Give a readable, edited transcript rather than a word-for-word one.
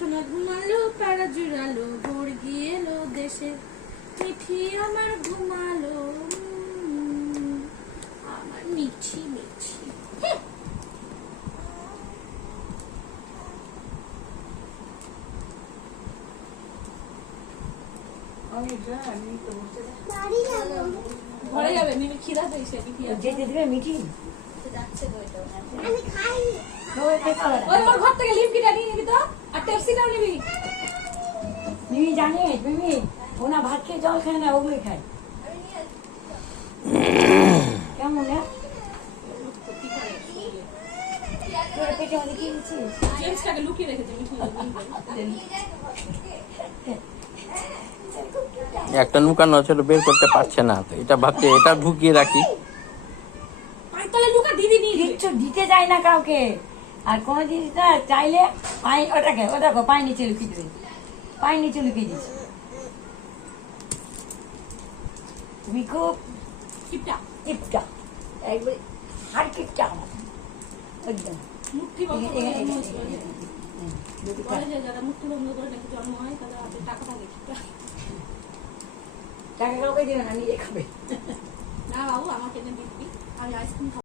সোনা ঘুমালো পাড়া জুড়ালো ভোর গিয়ে এলো দেশে মিঠি আমার ঘুমালো আমার মিঠি মিঠি ঘরে যাবে মিমি খিদা পেয়েছে যেতে দিবে মিঠি যাচ্ছে তো এটা আমি খাই ওই মোর ঘর থেকে লিমকিটা নিয়ে নিবি তো আর টেপসিটাও নিবি মিমি জানিস মিমি ওনা ভাত খেয়ে জল খায় না ওগুলো খায় কেমন না তোর পেটে অনেক কি দিচ্ছিস জেমসটাকে লুকিয়ে রেখেছে মিঠি একটা লুকানো ছিল বের করতে পারছে না, তো এটা ভাবছে এটা ঢুকিয়ে রাখি। পাঁচতলে লুকা দিদি নিয়ে কিচ্ছু দিতে যায় না কাউকে। আর কোনো জিনিস না চাইলে পাই ওটাকে ও দেখো পাই নিচে লুকিয়ে দিবে, পাই নিচে লুকিয়ে দিচ্ছে। তুমি খুব কিপটা কিপটা, একবার হার কিপটা আমার একদম। মুঠি বন্ধ করে বলে যে যারা মুঠি বন্ধ করে নাকি জন্ম হয় তাদের হাতে টাকা থাকে কিপটা। টাকা কাউকে দিবে না, নিজে খাবে। না বাবু আমাকে এনে দিবি, আমি আইসক্রিম